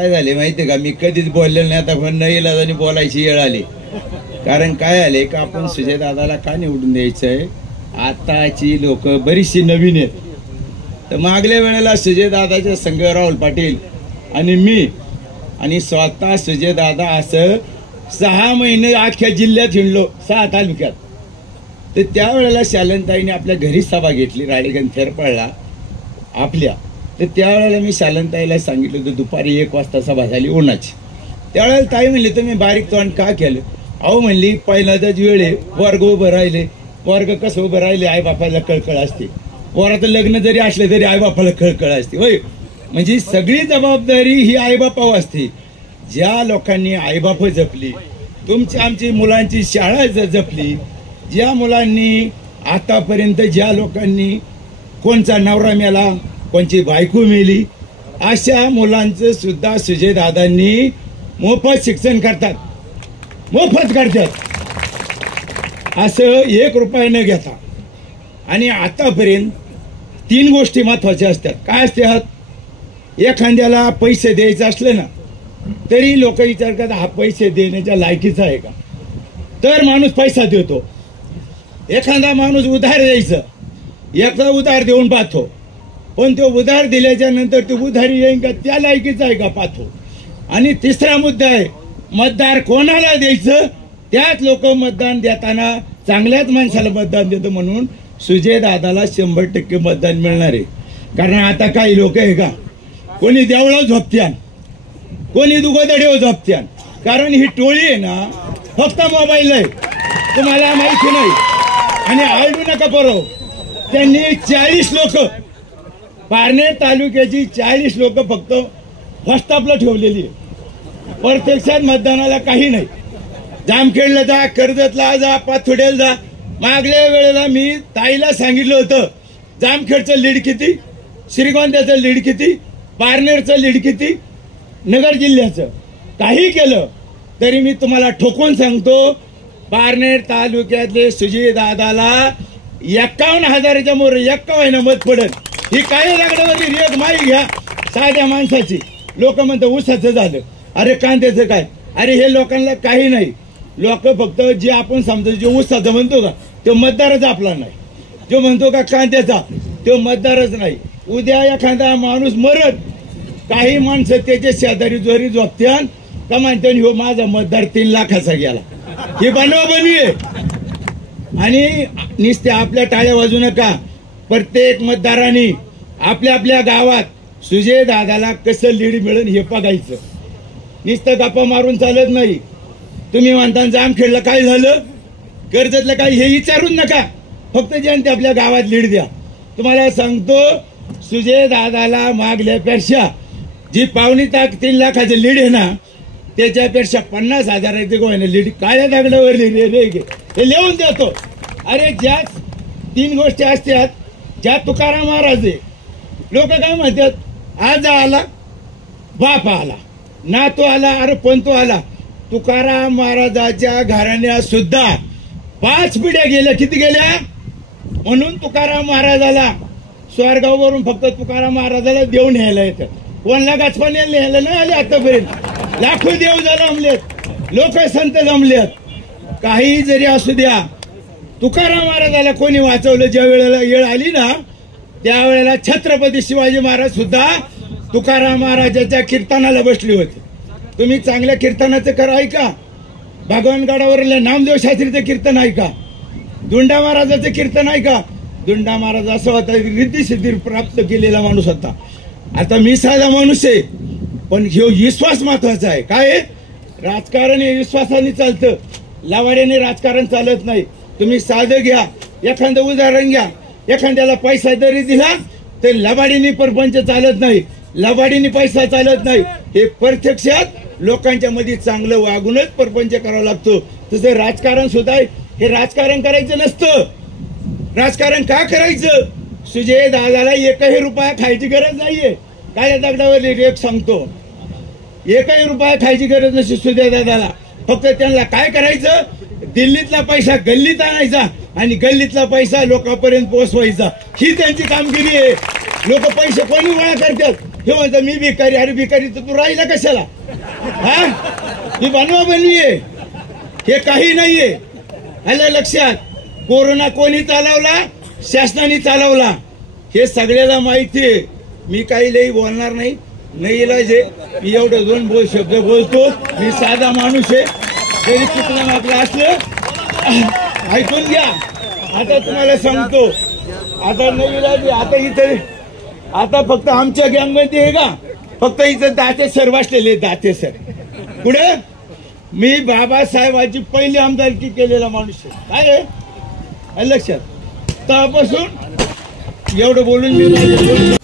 काय झाले माहितीये का, मी कधीच बोललेलो नाही, आता पण नाही इलाजाने बोलायची वेळ आली. कारण काय आले का, आपण सुजय दादाला का निवडून द्यायचंय, आताची लोक बरीचशी नवीन आहेत. तर मागल्या वेळेला सुजय दादाचे संघ राहुल पाटील आणि मी आणि स्वतः सुजय दादा असं 6 महिने अख्ख्या जिल्ह्यात हिंडलो, 6 तालुक्यात. तर त्यावेळेला शालनताईने आपल्या घरी सभा घेतली, राळेगण फेरपळला आपल्या. तर त्यावेळेला मी शालनताईला सांगितलं होतं दुपारी 1 वाजता सभा झाली उन्हाची. त्यावेळेला ताई म्हणली तुम्ही बारीक तोंड का केलं. अहो म्हणली पहिल्यांदाच वेळ आहे, वर्ग उभं राहिले, वर्ग कसं उभं राहिले आईबापाला कळकळ असते, पोराचं लग्न जरी असलं तरी आईबापाला कळकळ असते होय. म्हणजे सगळी जबाबदारी ही आईबापावर असते. ज्या लोकांनी आईबाप जपली, तुमच्या आमची मुलांची शाळा जपली, ज्या मुलांनी आतापर्यंत ज्या लोकांनी कोणचा नवरा मेला, कोणची बायको मेली, अशा मुलांचं सुद्धा सुजय दादांनी मोफत शिक्षण करतात, मोफत करतात, असं 1 रुपया न घेता. आणि आतापर्यंत 3 गोष्टी महत्वाच्या असतात. काय असतात, एखाद्याला पैसे द्यायचे असले ना तरी लोक विचार करतात हा पैसे देण्याच्या लायकीचा आहे का, तर माणूस पैसा देतो. एखादा माणूस उधार द्यायचं, एकदा उधार देऊन पाहतो, पण तो उधार दिल्याच्या नंतर तो उधारी येईन का त्या लायकीचा आहे का पाहतो. आणि तिसरा मुद्दा आहे मतदार कोणाला द्यायचं, त्यात लोक मतदान देताना चांगल्याच माणसाला मतदान देतो. म्हणून सुजय दादाला 100% मतदान मिळणार आहे. कारण आता काही लोक आहे का, कोणी देवळा झोपत्यान, कोणी दुगदडे झोपत्यान. कारण ही टोळी आहे ना फक्त मोबाईल आहे, तुम्हाला माहिती नाही. आणि आळडू नका बरो, त्यांनी 40 लोक, पारनेर तालुक्याची 40 लोक फक्त व्हॉट्सअपला ठेवलेली आहे. प्रत्यक्षात मतदानाला काही नाही. जामखेडला जा, कर्जतला जा, पाथोड्याला जा. मागल्या वेळेला मी ताईला सांगितलं होतं जामखेडचं लीड किती, श्रीगोंद्याचं लीड किती, पारनेरचं लीड किती, नगर जिल्ह्याचं. काही केलं तरी मी तुम्हाला ठोकून सांगतो, पारनेर तालुक्यातले सुजय दादाला 51,000च्या मोर 51 मत पडत. ही काय लागण्यावरली रेग माई घ्या साध्या माणसाची. लोक म्हणतात ऊसाचं झालं, अरे कांद्याचं काय, अरे हे लोकांना काही नाही. लोक फक्त जे आपण समजतो, जो ऊसाचं म्हणतो का तो मतदारच आपला नाही, जो म्हणतो का कांद्याचा तो मतदारच नाही. उद्या एखादा माणूस मरत, काही माणसं त्याच्या शेजारी जोरी झोपत्यान का म्हणते हो माझा मतदार 3 लाखाचा गेला. ही बनवाबनवी आहे. आणि नुसते आपल्या टाळ्या वाजू नका. प्रत्येक मतदारांनी आपल्या आपल्या गावात सुजय दादाला कसं लीड मिळेल हे बघायचं. नुसतं गप्पा मारून चालत नाही. तुम्ही म्हणता जामखेडला काय झालं, कर्जतला काय, हे विचारून नका. फक्त जनते आपल्या गावात लीड द्या. तुम्हाला सांगतो सुजय दादाला मागल्यापेक्षा जी 3 लाखाचं लीड आहे ना त्याच्यापेक्षा 50,000 गोव्याने लीड काय दागडावर हे लिहून देतो. अरे ज्या 3 गोष्टी असतात, ज्या तुकाराम महाराज आहे, लोक काय म्हणतात आज आला, बाप आला, नातू आला, अरे पंतू आला. तुकाराम महाराजाच्या घराण्यात सुद्धा 5 पिढ्या गेल्या. किती गेल्या, म्हणून तुकाराम महाराजाला स्वर्गावरून फक्त तुकाराम महाराजाला देव न्यायला येतात. कोणला गाचपाने न्यायला नाही आले आतापर्यंत. लाखो देव जमलेत, लोक संत जमलेत. काही जरी असू द्या, तुकाराम महाराजाला कोणी वाचवलं. ज्या वेळेला वेळ आली ना त्यावेळेला छत्रपती शिवाजी महाराज सुद्धा तुकाराम महाराजाच्या कीर्तनाला बसले होते. तुम्ही चांगल्या कीर्तनाचं करा ऐका. भगवानगडावरल्या नामदेव शास्त्रीचं कीर्तन ऐका, दुंडा महाराजाचं कीर्तन ऐका. दुंडा महाराज असं होता रिद्धी सिद्धी प्राप्त केलेला माणूस होता. आता मी साधा माणूस आहे, पण हे विश्वास महत्वाचा आहे. काय राजकारण हे विश्वासाने चालतं, लवाड्याने राजकारण चालत नाही. तुम्ही साधं घ्या, एखादं उदाहरण घ्या. एखाद्याला पैसा जरी दिला तर लबाडीने परपंच चालत नाही, लबाडीने पैसा चालत नाही. हे प्रत्यक्षात लोकांच्या मध्ये चांगलं वागूनच परपंच करावा लागतो. तसं राजकारण सुद्धा हे राजकारण करायचं नसतं. राजकारण का करायचं, सुजय दादाला 1 रुपया खायची गरज नाहीये. काय दगडावर एक सांगतो, 1 रुपया खायची गरज नसते सुजय दादाला. फक्त त्यांना काय करायचं, दिल्लीतला पैसा गल्लीत आणायचा आणि गल्लीतला पैसा लोकांपर्यंत पोहोचवायचा. ही त्यांची कामगिरी आहे. लोक पैसे कोणी गोळा करतात, हे म्हणतो मी भिकारी. अरे भिकारी तर तू राहिला कशाला? हा, ही बनवा बनवी आहे, हे काही नाहीये. आलं लक्षात? कोरोना कोणी चालवला? शासनाने चालवला, हे सगळ्याला माहिती आहे. मी काही लई बोलणार नाही, नाही इलाज आहे. मी एवढं दोन शब्द बोलतो. मी साधा माणूस आहे, जरी चुकलं मागलं असलं ऐकून घ्या. आता तुम्हाला सांगतो, आता नाही इलाज आहे. आता इथे आता फक्त आमच्या गँगमध्ये आहे का? फक्त इथं दाते सर बसलेले, दाते सर. पुढे मी बाबासाहेबांची पहिली आमदारकी केलेला माणूस आहे. काय आहे लक्षात? तेव्हापासून एवढं बोलून मी